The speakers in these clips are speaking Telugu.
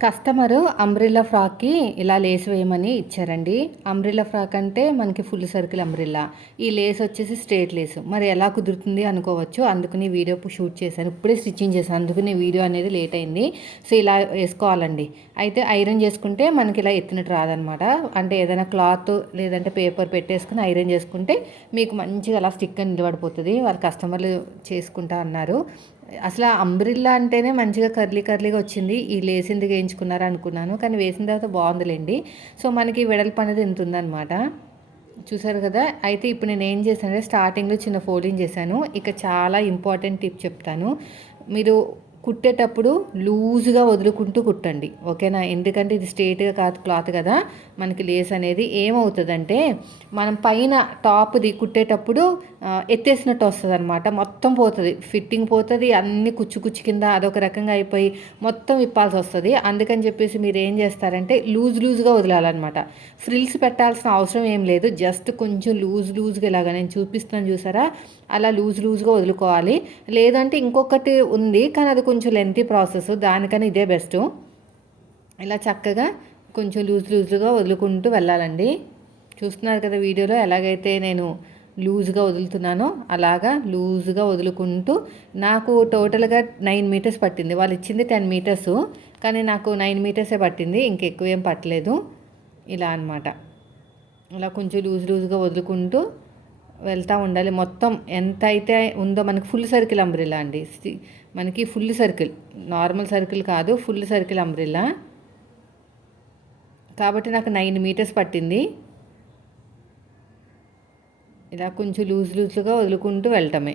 కస్టమరు అంబ్రెల్లా ఫ్రాక్‌కి ఇలా లేస్ వేయమని ఇచ్చారండి. అంబ్రెల్లా ఫ్రాక్ అంటే మనకి ఫుల్ సర్కిల్ అంబ్రెల్లా. ఈ లేస్ వచ్చేసి స్ట్రెయిట్ లేస్. మరి ఎలా కుదురుతుంది అనుకోవచ్చు. అందుకని వీడియో షూట్ చేశాను. ఇప్పుడే స్టిచ్చింగ్ చేశాను. అందుకని వీడియో అనేది లేట్ అయింది. సో, ఇలా వేసుకోవాలండి. అయితే ఐరన్ చేసుకుంటే మనకి ఇలా ఎత్తినట్టు రాదనమాట. అంటే ఏదైనా క్లాత్ లేదంటే పేపర్ పెట్టేసుకొని ఐరన్ చేసుకుంటే మీకు మంచిగా అలా స్టిక్ అని నిలబడిపోతుంది. వాళ్ళ కస్టమర్లు చేసుకుంటా అన్నారు. అసలు ఆ అంబ్రిల్లా అంటేనే మంచిగా కర్లీగా వచ్చింది. ఈ లేస్ ఎందుకు వేయించుకున్నారా అనుకున్నాను. కానీ వేసిన తర్వాత బాగుందిలేండి. సో, మనకి వెడల్పు అనేది ఇంత ఉందనమాట. చూసారు కదా! అయితే ఇప్పుడు నేను ఏం చేశానంటే స్టార్టింగ్‌లో చిన్న ఫోల్డింగ్ చేశాను. ఇక చాలా ఇంపార్టెంట్ టిప్ చెప్తాను. మీరు కుట్టేటప్పుడు లూజ్‌గా వదులుకుంటూ కుట్టండి. ఓకేనా? ఎందుకంటే ఇది స్ట్రెయిట్‌గా కాదు క్లాత్ కదా! మనకి లేస్ అనేది ఏమవుతదంటే మనం పైన టాప్‌ది కుట్టేటప్పుడు ఎత్తేసినట్టు వస్తదనమాట. మొత్తం పోతది. ఫిట్టింగ్ పోతది. అన్నీ కుచ్చు కింద అదొక రకంగా అయిపోయి మొత్తం విప్పాల్సొస్తది. అందుకని చెప్పేసి మీరేం చేస్తారంటే లూజ్‌గా వదలాలనమాట. ఫ్రిల్స్ పెట్టాల్సిన అవసరం ఏం లేదు. జస్ట్ కొంచెం లూజ్‌గా ఇలాగ నేను చూపిస్తున్నాను చూసారా? అలా లూజ్‌గా వదులుకోవాలి. లేదంటే ఇంకొకటి ఉంది. కానీ అది కొంచెం లెంతీ ప్రాసెస్. దానికన్నా ఇదే బెస్టు. ఇలా చక్కగా కొంచెం లూజ్‌గా వదులుకుంటూ వెళ్ళాలండి. చూస్తున్నారు కదా వీడియోలో ఎలాగైతే నేను లూజ్‌గా వదులుతున్నానో అలాగా లూజ్‌గా వదులుకుంటూ నాకు టోటల్‌గా 9 మీటర్స్ పట్టింది. వాళ్ళు ఇచ్చింది 10 మీటర్సు. కానీ నాకు 9 మీటర్సే పట్టింది. ఇంకెక్కువేం పట్టలేదు. ఇలా అనమాట. ఇలా కొంచెం లూజ్‌గా వదులుకుంటూ వెళ్తూ ఉండాలి. మొత్తం ఎంత అయితే ఉందో మనకి ఫుల్ సర్కిల్ అంబ్రెల్లా అండి. మనకి ఫుల్ సర్కిల్, నార్మల్ సర్కిల్ కాదు, ఫుల్ సర్కిల్ అంబ్రెల్లా. కాబట్టి నాకు 9 మీటర్స్ పట్టింది. ఇలా కొంచెం లూజ్‌గా వదులుకుంటూ వెళ్ళటమే.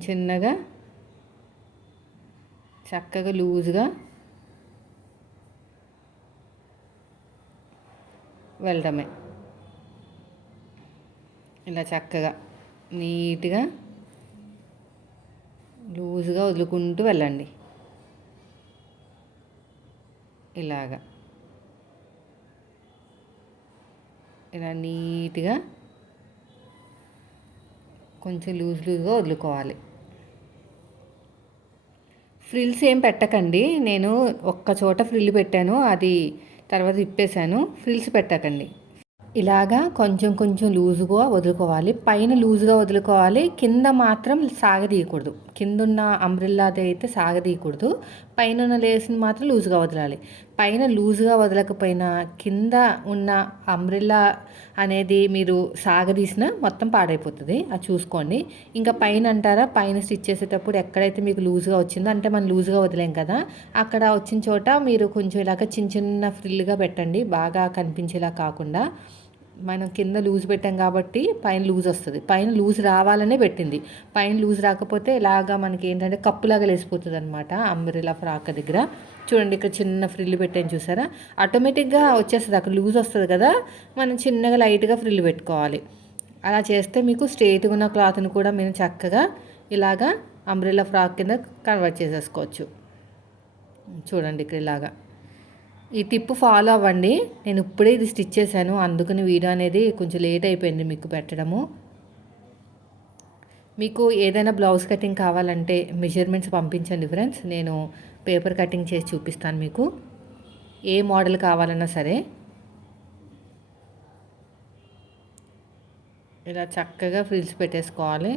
చిన్నగా చక్కగా లూజ్‌గా వెళ్ళటమే. ఇలా చక్కగా నీట్‌గా లూజ్‌గా వదులుకుంటూ వెళ్ళండి. ఇలాగా ఇలా నీట్‌గా కొంచెం లూజ్‌గా వదులుకోవాలి. ఫ్రిల్స్ ఏం పెట్టకండి. నేను ఒక్క చోట ఫ్రిల్ పెట్టాను. అది తర్వాత విప్పేసాను. ఫ్రిల్స్ పెట్టకండి. ఇలాగా కొంచెం లూజుగా వదులుకోవాలి. పైన లూజుగా వదులుకోవాలి. కింద మాత్రం సాగదీయకూడదు. కిందున్న అంబ్రెల్లాది అయితే సాగదీయకూడదు. పైనున్న లేస్‌ని మాత్రం లూజుగా వదలాలి. పైన లూజుగా వదలకపోయినా కింద ఉన్న అంబ్రెల్లా అనేది మీరు సాగదీసినా మొత్తం పాడైపోతుంది. అది చూసుకోండి. ఇంకా పైన అంటారా, పైన స్టిచ్ చేసేటప్పుడు ఎక్కడైతే మీకు లూజుగా వచ్చిందో అంటే మనం లూజుగా వదిలాం కదా! అక్కడ వచ్చిన చోట మీరు కొంచెం ఇలాగ చిన్న ఫ్రిల్‌గా పెట్టండి. బాగా కనిపించేలా కాకుండా. మనం కింద లూజ్ పెట్టాం కాబట్టి పైన లూజ్ వస్తుంది. పైన లూజ్ రావాలనే పెట్టింది. పైన లూజ్ రాకపోతే ఇలాగా మనకి ఏంటంటే కప్పులాగా లేసిపోతుంది అనమాట. అంబ్రెల్లా ఫ్రాక్ దగ్గర చూడండి, ఇక్కడ చిన్న ఫ్రిల్ పెట్టాను చూసారా? ఆటోమేటిక్గా వచ్చేస్తుంది. అక్కడ లూజ్ వస్తుంది కదా, మనం చిన్నగా లైట్గా ఫ్రిల్ పెట్టుకోవాలి. అలా చేస్తే మీకు స్ట్రైట్గా ఉన్న క్లాత్ని కూడా మీరు చక్కగా ఇలాగా అంబ్రెల్లా ఫ్రాక్ కింద కన్వర్ట్ చేసేసుకోవచ్చు. చూడండి ఇక్కడ ఇలాగా ఈ టిప్ ఫాలో అవ్వండి. నేను ఇప్పుడే ఇది స్టిచ్ చేశాను. అందుకని వీడియో అనేది కొంచెం లేట్ అయిపోయింది మీకు పెట్టడము. మీకు ఏదైనా బ్లౌజ్ కటింగ్ కావాలంటే మెజర్మెంట్స్ పంపించండి ఫ్రెండ్స్. నేను పేపర్ కటింగ్ చేసి చూపిస్తాను మీకు. ఏ మోడల్ కావాలన్నా సరే. ఇలా చక్కగా ఫ్రిల్స్ పెట్టేసుకోవాలి.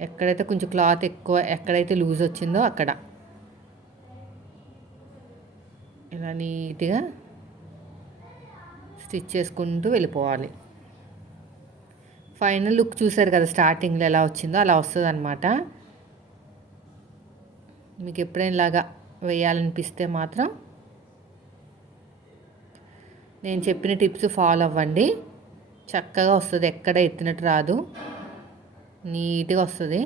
ఎక్కడైతే కొంచెం క్లాత్ ఎక్కువ, ఎక్కడైతే లూజ్ వచ్చిందో అక్కడ ఇలా నీట్గా స్టిచ్ చేసుకుంటూ వెళ్ళిపోవాలి. ఫైనల్ లుక్ చూసారు కదా, స్టార్టింగ్లో ఎలా వచ్చిందో అలా వస్తుంది అనమాట. మీకు ఎప్పుడైనా ఇలాగా వేయాలనిపిస్తే మాత్రం నేను చెప్పిన టిప్స్ ఫాలో అవ్వండి. చక్కగా వస్తుంది. ఎక్కడ ఎత్తినట్టు రాదు, నీట్గా వస్తుంది.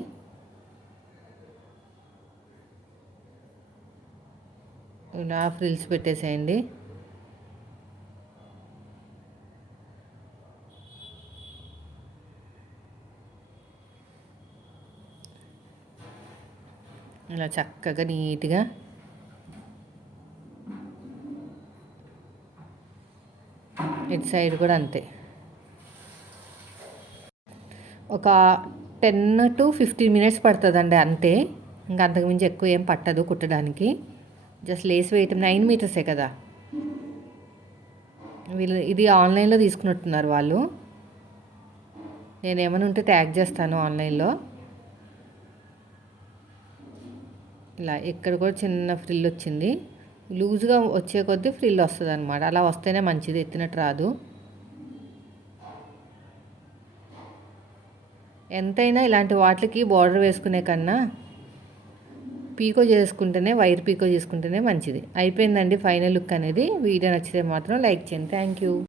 ఇలా ఫ్రిల్స్ పెట్టేసేయండి. ఇలా చక్కగా నీట్గా ఇటు సైడ్ కూడా అంతే. ఒక 10 to 15 మినిట్స్ పడుతుందండి అంతే. ఇంకా అంతకుమించి ఎక్కువ ఏం పట్టదు కుట్టడానికి. జస్ట్ లేస్ వేయటం 9 మీటర్సే కదా. వీళ్ళు ఇది ఆన్లైన్లో తీసుకున్నట్టున్నారు వాళ్ళు. నేను ఏమైనా ఉంటే ట్యాగ్ చేస్తాను ఆన్లైన్లో. ఇలా ఇక్కడ కూడా చిన్న ఫ్రిల్ వచ్చింది. లూజ్గా వచ్చే కొద్దీ ఫ్రిల్ వస్తుంది అనమాట. అలా వస్తేనే మంచిది, ఎత్తినట్టు రాదు. ఎంతైనా ఇలాంటి వాటికి బార్డర్ వేసుకునే కన్నా పీకో చేసుకుంటేనే, వైర్ పీకో చేసుకుంటేనే మంచిది. అయిపోయిందండి ఫైనల్ లుక్ అనేది. వీడియో నచ్చితే మాత్రం లైక్ చేయండి. Thank you.